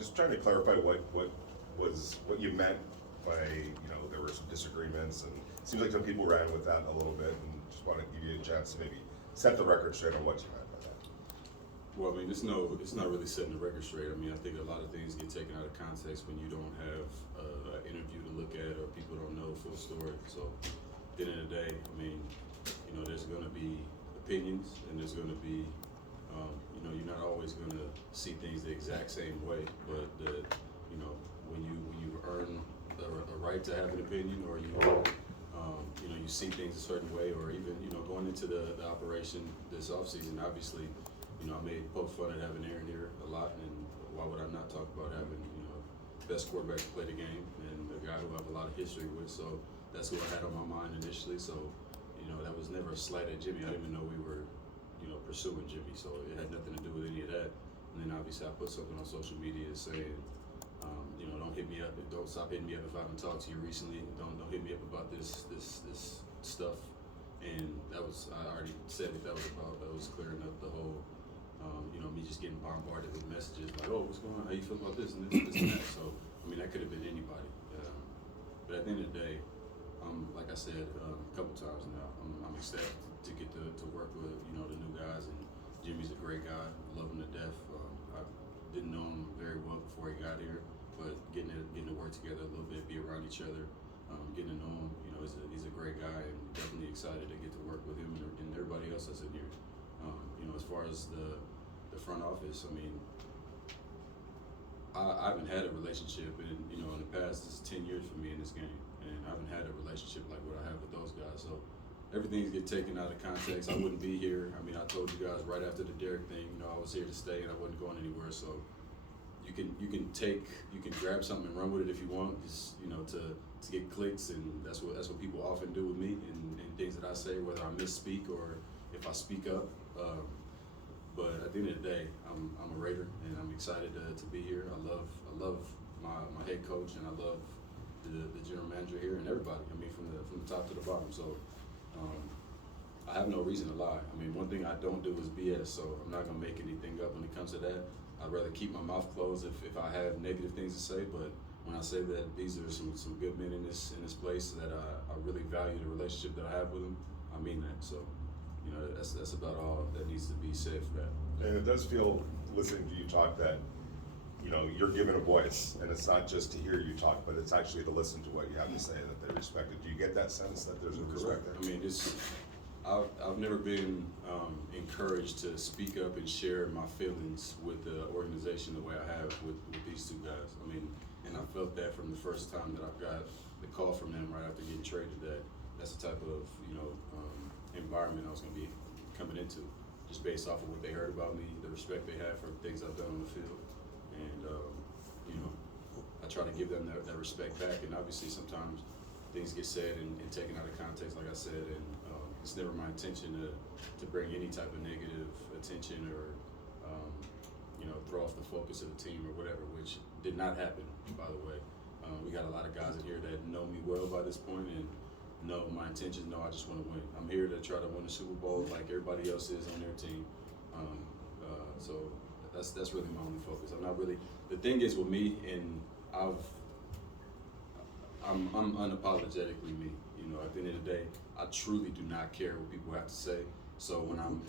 just trying to clarify what you meant by, there were some disagreements, and it seems like some people ran with that a little bit, and just want to give you a chance to maybe set the record straight on what you meant by that. Well, I mean, it's not really setting the record straight. I mean, I think a lot of things get taken out of context when you don't have an interview to look at, or people don't know the full story. So at the end of the day, I mean, there's going to be opinions, and there's going to be, you're not always going to see things the exact same way, but when you earn a right to have an opinion, or you see things a certain way, or even going into the operation this offseason, obviously, I may poke fun at having Aaron here a lot, and why would I not talk about having best quarterback to play the game, and a guy who I have a lot of history with. So that's who I had on my mind initially. So that was never a slight at Jimmy. I didn't even know we were pursuing Jimmy, so it had nothing to do with any of that. And then obviously I put something on social media saying, don't hit me up. Don't stop hitting me up if I haven't talked to you recently. Don't hit me up about this stuff. And that was, I already said what that was about. That was clearing up the whole, me just getting bombarded with messages like, oh, what's going on? How you feel about this and this and that? So I mean, that could have been anybody. But at the end of the day, like I said a couple times now, I'm ecstatic to get to work with the new guys, and Jimmy's a great guy. Love him to death. I didn't know him very well before he got here, but getting to work together a little bit, be around each other, getting to know him, he's a great guy, and definitely excited to get to work with him and everybody else that's in here. As far as the front office, I mean, I haven't had a relationship in the past. It's 10 years for me in this game, and I haven't had a relationship like what I have with those guys. So everything's get taken out of context. I wouldn't be here. I mean, I told you guys right after the Derek thing, I was here to stay and I wasn't going anywhere. So you can grab something and run with it if you want, just to get clicks, and that's what people often do with me, and things that I say, whether I misspeak or if I speak up. But at the end of the day, I'm a Raider, and I'm excited to be here. I love my head coach, and I love the general manager here, and everybody. I mean, from the top to the bottom. So I have no reason to lie. I mean, one thing I don't do is BS, so I'm not gonna make anything up when it comes to that. I'd rather keep my mouth closed if I have negative things to say. But when I say that these are some good men in this place, that I really value the relationship that I have with them, I mean that. So that's about all that needs to be said for that. And it does feel, listening to you talk, that you're given a voice, and it's not just to hear you talk, but it's actually to listen to what you have to say, that they respect it. Do you get that sense that there's a respect there? I mean, I've never been encouraged to speak up and share my feelings with the organization the way I have with these two guys. I mean, and I felt that from the first time that I got the call from them right after getting traded, that's the type of environment I was going to be coming into, just based off of what they heard about me, the respect they have for the things I've done on the field, and I try to give them that respect back. And obviously sometimes things get said and taken out of context, like I said, and it's never my intention to bring any type of negative attention or throw off the focus of the team or whatever, which did not happen, by the way. We got a lot of guys in here that know me well by this point, and know my intentions. No, I just want to win. I'm here to try to win the Super Bowl like everybody else is on their team. So that's really my only focus. I'm not really. The thing is with me, and I'm unapologetically me. At the end of the day, I truly do not care what people have to say. So when I'm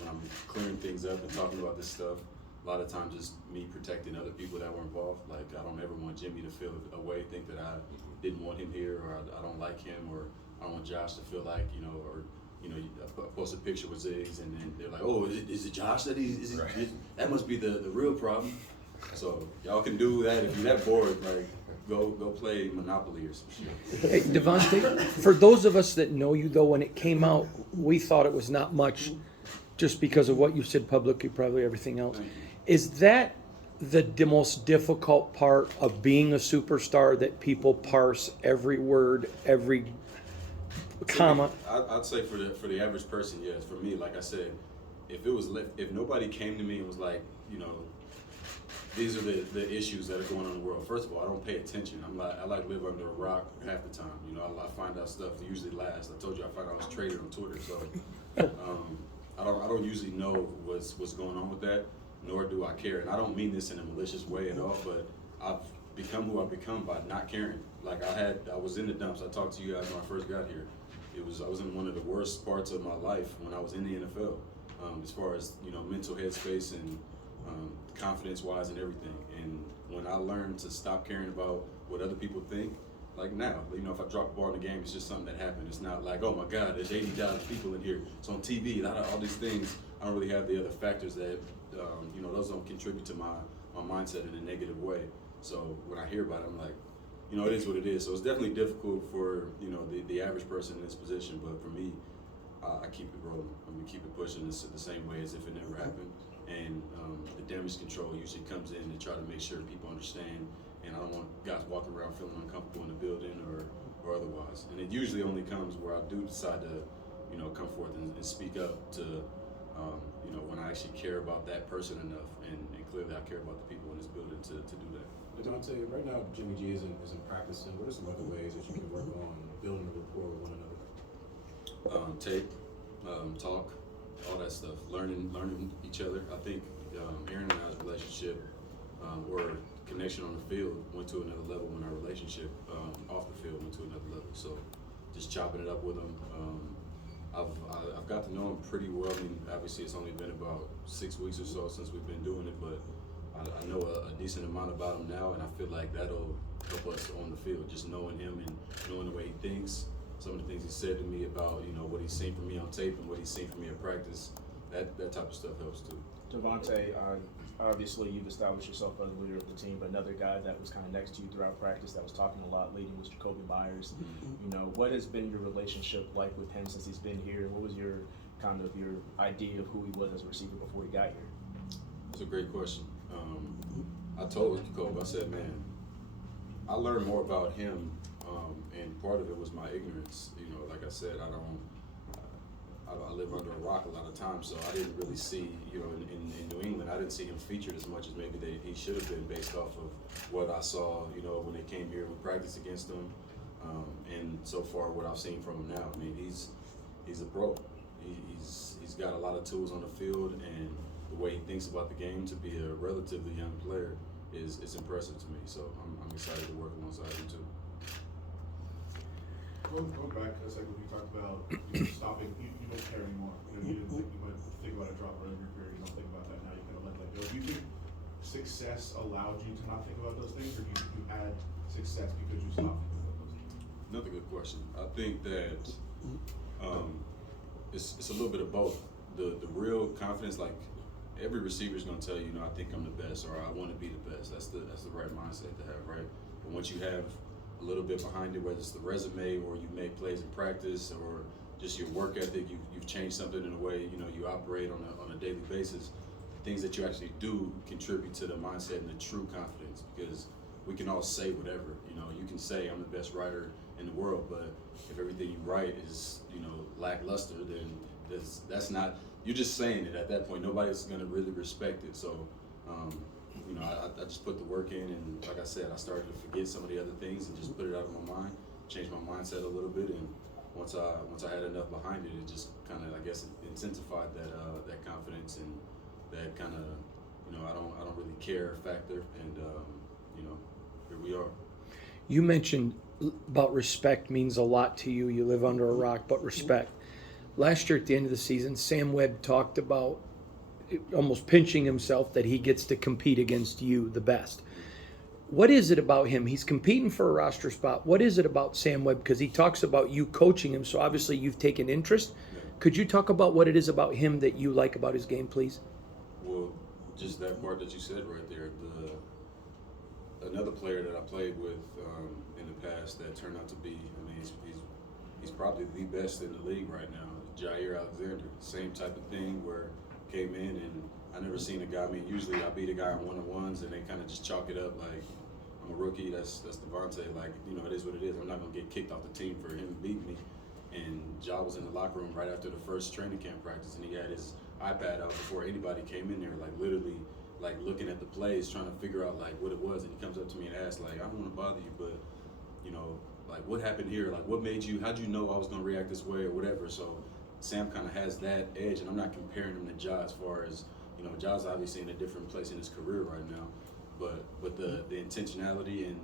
clearing things up and talking about this stuff, a lot of times just me protecting other people that were involved. Like, I don't ever want Jimmy to feel away, think that I didn't want him here, or I don't like him, or I don't want Josh to feel like, I post a picture with Ziggs, and then they're like, oh, is it Josh that that must be the real problem. So y'all can do that if you're that bored, like, go play Monopoly or some shit. Hey, Davante, for those of us that know you, though, when it came out, we thought it was not much just because of what you said publicly, probably everything else. Is that the most difficult part of being a superstar, that people parse every word, every comma? I'd say for the average person, yes. For me, like I said, if nobody came to me and was like, these are the issues that are going on in the world. First of all, I don't pay attention. I like live under a rock half the time. I find out stuff that usually lasts. I told you I found out I was traded on Twitter, so I don't usually know what's going on with that, nor do I care. And I don't mean this in a malicious way at all, but I've become who I've become by not caring. Like I was in the dumps. I talked to you guys when I first got here. I was in one of the worst parts of my life when I was in the NFL, as far as mental headspace and confidence-wise and everything. And when I learned to stop caring about what other people think, like now, if I drop the ball in the game, it's just something that happened. It's not like, oh my God, there's 80,000 people in here. It's on TV. All these things. I don't really have the other factors that, those don't contribute to my mindset in a negative way. So when I hear about it, I'm like, it is what it is. So it's definitely difficult for, the average person in this position. But for me, I keep it rolling. Keep it pushing the same way as if it never happened. And the damage control usually comes in to try to make sure people understand. And I don't want guys walking around feeling uncomfortable in the building or otherwise. And it usually only comes where I do decide to, come forth and speak up to, when I actually care about that person enough. And clearly I care about the people in this building to do that. Davante, right now Jimmy G isn't practicing. What are some other ways that you can work on building a rapport with one another? Tape, talk, all that stuff. Learning each other. I think Aaron and I's relationship or connection on the field went to another level when our relationship off the field went to another level. So just chopping it up with him. I've got to know him pretty well. Obviously it's only been about 6 weeks or so since we've been doing it, but I know a decent amount about him now, and I feel like that'll help us on the field. Just knowing him and knowing the way he thinks, some of the things he said to me about what he's seen from me on tape and what he's seen from me in practice, that type of stuff helps too. Davante, obviously you've established yourself as the leader of the team, but another guy that was kind of next to you throughout practice that was talking a lot leading was Jacoby Myers. What has been your relationship like with him since he's been here? What was your idea of who he was as a receiver before he got here? That's a great question. I told Jacob, I said, man, I learned more about him, and part of it was my ignorance. Like I said, I live under a rock a lot of times, so I didn't really see, in New England, I didn't see him featured as much as maybe he should have been based off of what I saw, when they came here and we practiced against him, and so far what I've seen from him now. He's a pro. He's got a lot of tools on the field, and the way he thinks about the game to be a relatively young player is impressive to me. So I'm excited to work alongside him too. Going back to a second, we talked about stopping. You don't care anymore. You didn't think you might think about a drop earlier in your career. You don't think about that now. You kind of let that go. Do you think success allowed you to not think about those things, or do you think you had success because you stopped thinking about those things? Another good question. I think that it's a little bit of both. The real confidence, like every receiver is going to tell you, I think I'm the best, or I want to be the best. That's the right mindset to have, right? But once you have a little bit behind it, whether it's the resume or you make plays in practice or just your work ethic, you've changed something in a way, you operate on a daily basis. Things that you actually do contribute to the mindset and the true confidence, because we can all say whatever, you can say I'm the best writer in the world, but if everything you write is, lackluster, then that's not, you're just saying it at that point. Nobody's going to really respect it. So, I just put the work in, and like I said, I started to forget some of the other things and just put it out of my mind, change my mindset a little bit, and once I had enough behind it, it just kind of, I guess, intensified that confidence and that kind of, I don't really care factor, and here we are. You mentioned about respect means a lot to you. You live under a rock, but respect. Last year at the end of the season, Sam Webb talked about almost pinching himself that he gets to compete against you, the best. What is it about him? He's competing for a roster spot. What is it about Sam Webb? Because he talks about you coaching him, so obviously you've taken interest. Yeah. Could you talk about what it is about him that you like about his game, please? Well, just that part that you said right there. Another player that I played with in the past that turned out to be, he's probably the best in the league right now, Jair Alexander. Same type of thing where came in and I never seen a guy. Usually I beat a guy on one-on-ones and they kind of just chalk it up like I'm a rookie. That's Davante. Like, it is what it is. I'm not gonna get kicked off the team for him beating me. And Ja was in the locker room right after the first training camp practice, and he had his iPad out before anybody came in there, like literally, like looking at the plays, trying to figure out like what it was. And he comes up to me and asks, like, I don't want to bother you, but like what happened here? Like what made you? How'd you know I was gonna react this way or whatever? So Sam kind of has that edge, and I'm not comparing him to Ja as far as Ja's obviously in a different place in his career right now. but the intentionality and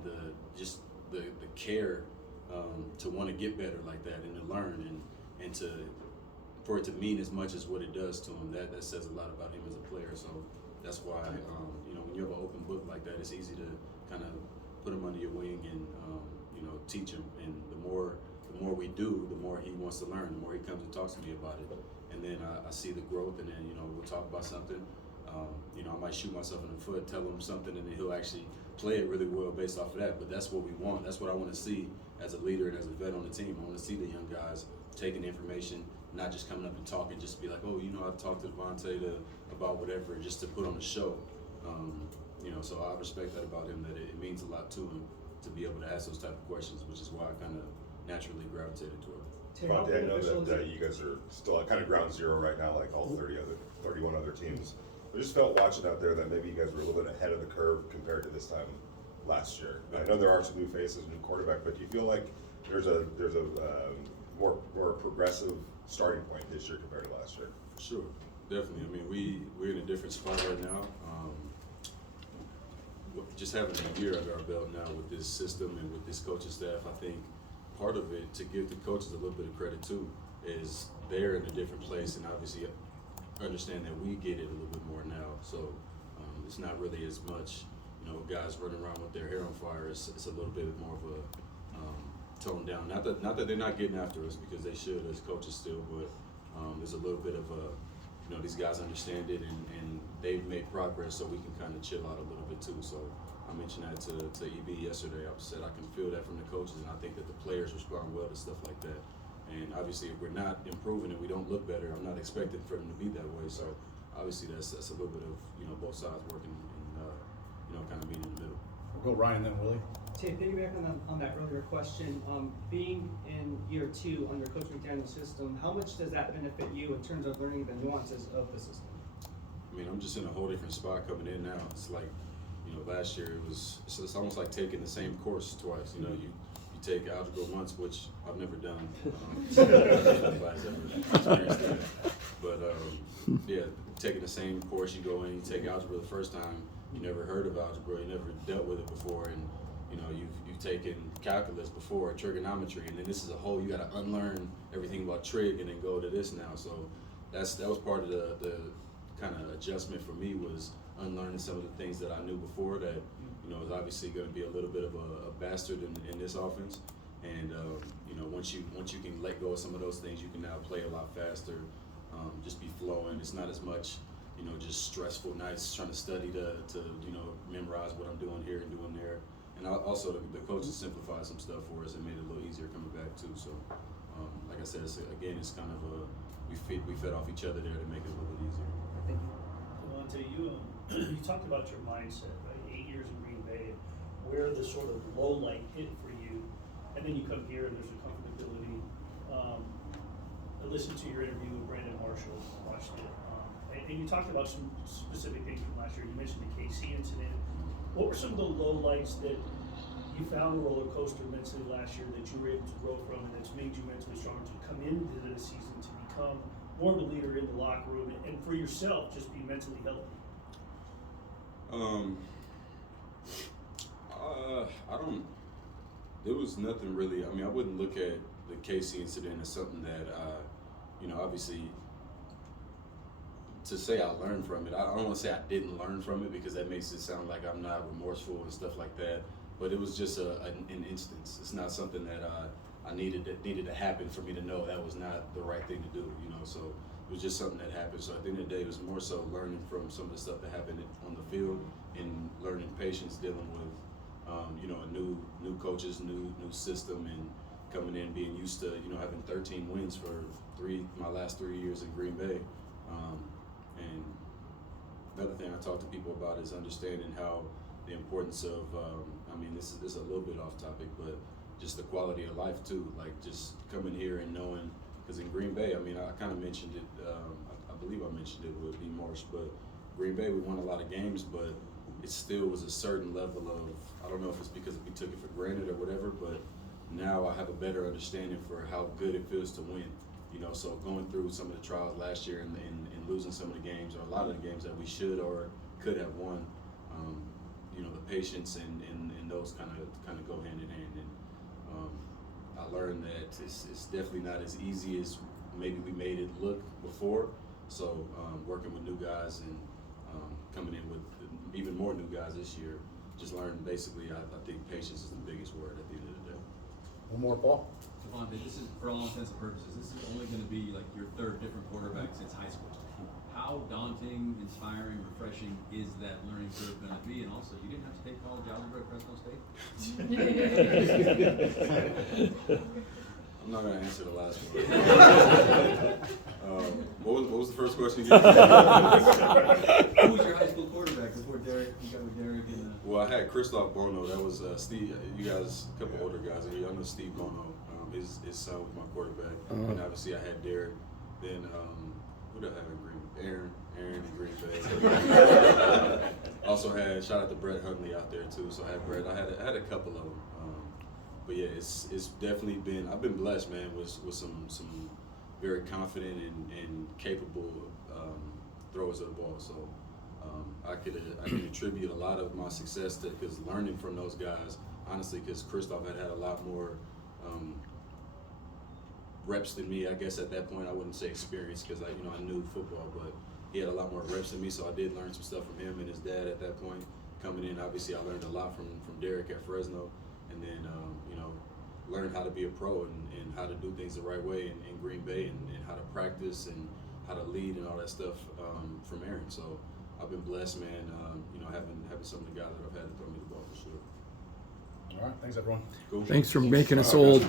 the care to want to get better like that and to learn and to for it to mean as much as what it does to him, that says a lot about him as a player. So that's why when you have an open book like that, it's easy to kind of put him under your wing and teach him. And the more we do, the more he wants to learn. The more he comes and talks to me about it, and then I see the growth. And then we'll talk about something. I might shoot myself in the foot, tell him something, and then he'll actually play it really well based off of that. But that's what we want. That's what I want to see as a leader and as a vet on the team. I want to see the young guys taking the information, not just coming up and talking, just be like, oh, I've talked to Davante about whatever, just to put on a show. So I respect that about him, that it means a lot to him to be able to ask those type of questions, which is why I kind of naturally gravitated toward it. Davante, I know that you guys are still at kind of ground zero right now, like all 31 other teams. I just felt watching out there that maybe you guys were a little bit ahead of the curve compared to this time last year. I know there are some new faces, new quarterback, but do you feel like there's a more progressive starting point this year compared to last year? For sure, definitely. I mean, we're in a different spot right now. Just having a year under our belt now with this system and with this coaching staff, I think part of it, to give the coaches a little bit of credit too, is they're in a different place, and obviously understand that we get it a little bit more now. So it's not really as much, guys running around with their hair on fire. It's a little bit more of a toned down. Not that they're not getting after us, because they should as coaches still, but there's a little bit of these guys understand it and they've made progress, so we can kind of chill out a little bit too. So I mentioned that to EB yesterday. I said I can feel that from the coaches, and I think that the players respond well to stuff like that. And obviously, if we're not improving and we don't look better, I'm not expecting for them to be that way. So obviously, that's a little bit of both sides working and kind of meeting in the middle. We'll go Ryan, then Willie. To piggyback on that earlier question, being in year 2 under Coach McDaniel's system, how much does that benefit you in terms of learning the nuances of the system? I mean, I'm just in a whole different spot coming in now. It's like, last year it's almost like taking the same course twice. You take algebra once, which I've never done. But yeah, taking the same course, you go in, you take algebra the first time, you never heard of algebra, you never dealt with it before, and you've taken calculus before, trigonometry, and then this is you got to unlearn everything about trig and then go to this now. So that was part of the kind of adjustment for me, was unlearning some of the things that I knew before that is obviously going to be a little bit of a bastard in this offense. And once you can let go of some of those things, you can now play a lot faster, just be flowing. It's not as much just stressful nights trying to study to memorize what I'm doing here and doing there. And also the coaches simplified some stuff for us and made it a little easier coming back too. So like I said, it's kind of we fed off each other there to make it a little bit easier. Thank you. Davante, you talked about your mindset, right? 8 years in Green Bay, and where the sort of low light hit for you, and then you come here and there's a comfortability. I listened to your interview with Brandon Marshall, watched it, and you talked about some specific things from last year. You mentioned the KC incident. What were some of the low lights that you found a roller coaster mentally last year that you were able to grow from, and that's made you mentally stronger to come into the season to become more of a leader in the locker room, and for yourself, just be mentally healthy? There was nothing really. I mean, I wouldn't look at the Casey incident as something that, obviously, to say I learned from it. I don't want to say I didn't learn from it, because that makes it sound like I'm not remorseful and stuff like that. But it was just an instance. It's not something that I needed to happen for me to know that was not the right thing to do. So it was just something that happened. So at the end of the day, it was more so learning from some of the stuff that happened on the field and learning patience, dealing with new coaches, new system, and coming in being used to having 13 wins for my last 3 years in Green Bay. And another thing I talk to people about is understanding how the importance of this is a little bit off topic, but just the quality of life too. Like just coming here and knowing, because in Green Bay, I kind of mentioned it. I believe I mentioned it with B. Marsh, but Green Bay, we won a lot of games, but it still was a certain level of, I don't know if it's because we took it for granted or whatever, but now I have a better understanding for how good it feels to win. So going through some of the trials last year and losing some of the games, or a lot of the games that we should or could have won, you know, the patience and those kind of go hand in hand. And I learned that it's definitely not as easy as maybe we made it look before. So working with new guys and coming in with even more new guys this year, just learned basically, I think patience is the biggest word at the end of the day. One more, Paul. Davante, this is, for all intents and purposes, this is only going to be like your third different quarterback since high school. How daunting, inspiring, refreshing is that learning curve going to be? And also, you didn't have to take college algebra at Fresno State? I'm not gonna answer the last one. What was the first question again? Who was your high school quarterback before Derek? You got with Derek and. Well, I had Christoph Bono. That was Steve. You guys, a couple older guys. I know Steve Bono. His son was my quarterback. And obviously, I had Derek. Then who did I have in Green Bay? Aaron in Green Bay. Also had shout out to Brett Huntley out there too. So I had Brett. I had a couple of them. But yeah, it's definitely been. I've been blessed, man, with some very confident and capable throwers of the ball. So I can attribute a lot of my success to because learning from those guys. Honestly, because Christoph had a lot more reps than me. I guess at that point I wouldn't say experience because I knew football, but he had a lot more reps than me. So I did learn some stuff from him and his dad at that point. Coming in, obviously, I learned a lot from Derek at Fresno. And then, learn how to be a pro and how to do things the right way in Green Bay and how to practice and how to lead and all that stuff from Aaron. So I've been blessed, man, having some of the guys that I've had to throw me the ball for sure. All right, thanks everyone. Cool. Thanks for making us old.